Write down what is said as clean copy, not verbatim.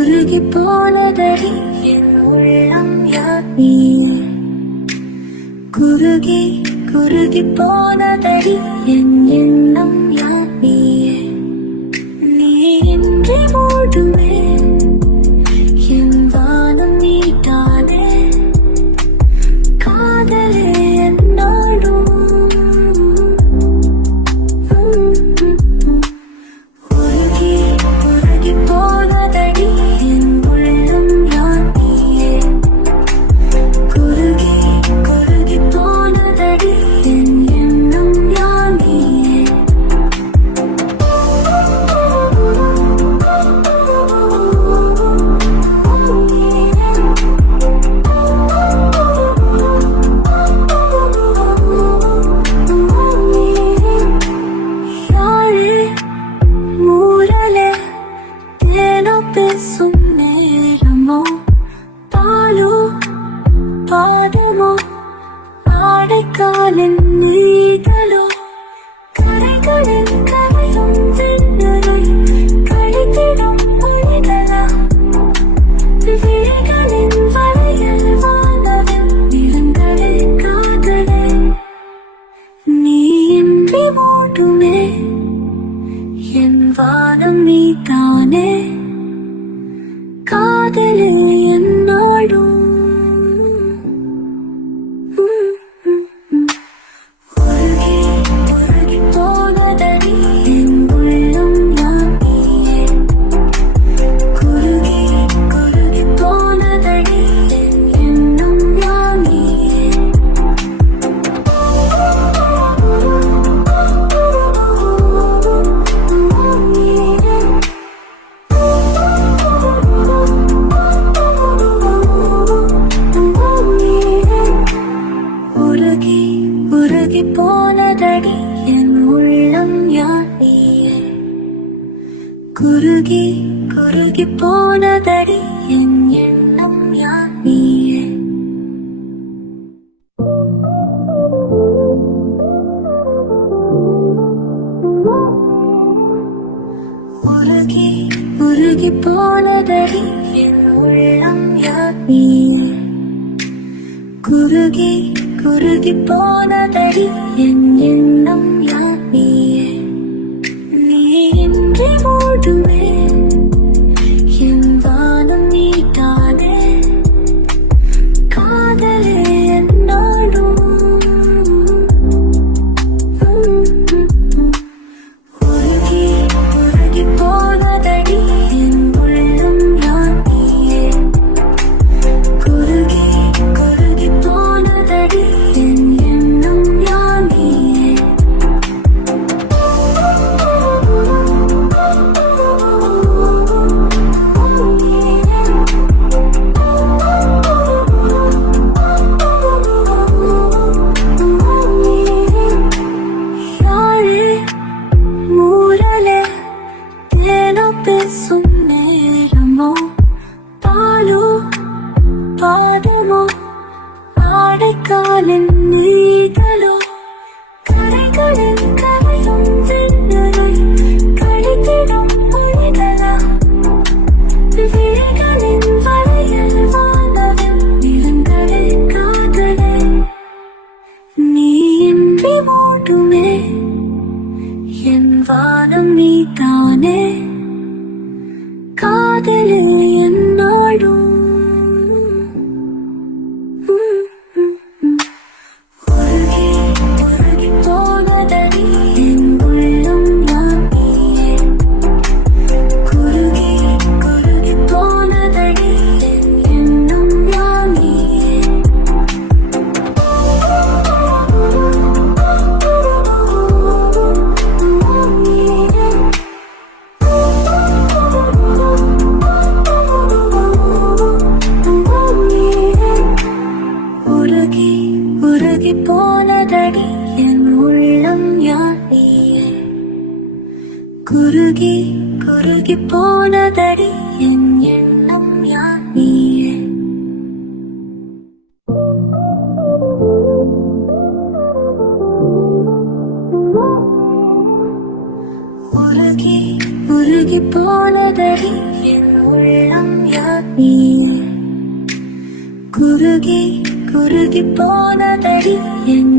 உருகி போனதடி என் உள்ளம் யார் நீ குருகி குருகி போனதடி என் எண்ணம் யார் நீயே நீ இன்றி மூடுமே என் வானம் நீட்டானே காதலே என்னோடும் உருகி உருகி போனதடி என் உள்ளம் யார் நீயே குருகி குருகி போனதடி என் எண்ணம் யார் நீயே யாரே மூரலே தேனோ பேசும் நேரமோ பாலோ பாதமோ ஆடைக்காலின் நீதலோ கரைகளில் கரையும் வெண்ணரை கழித்திடும் மனிதலா விழிகளின் வளையல் வானவில் நிறங்களே காதலே நீ இன்றி மூடுமே என் வானம் நீதானே காதலே என்னோடும் உருகி உருகி போனதடி என் உள்ளம் யார் நீயே குருகி குருகி போனதடி என் எண்ணம் யார் நீயே உருகி உருகி போனதடி என் உள்ளம் யார் நீயே குருகி குருகி போனதடி என் எண்ணம் யார் நீயே உருகி உருகி போனதடி என் உள்ளம் யார் நீயே குருகி குருகி போனதடி என் எண்ணம் யார் நீயே நீ இன்றி மூடுமே என் வானம் நீட்டானே காதலே என்னோடும் உருகி உருகி போனதடி என் உள்ளம் யார் நீயே குருகி குருகி போனதடி என் எண்ணம் யார் நீயே யாரே மூரலே தேனோ பேசும் நேரமோ பாலோ பாதமோ ஆடைக்காலின் நீதலோ கரைகளில் கரையும் வெண்ணரை கழித்திடும் மனிதலா விழிகளின் வளையல் வானவில் நிறங்களே காதலே நீ இன்றி மூடுமே என் வானம் நீதானே காதலே என்னோடும் உருகி உருகி போனதடி என் உள்ளம் யார் நீயே குருகி குருகி போனதடி என் எண்ணம் யார் நீயே உருகி உருகி போனதடி என் உள்ளம் யார் நீயே குருகி குருகி போனதடி என் எண்ணம் யார் நீயே உருகி உருகி போனதடி என் உள்ளம் யார் நீ குருகி குருகி போனதடி என்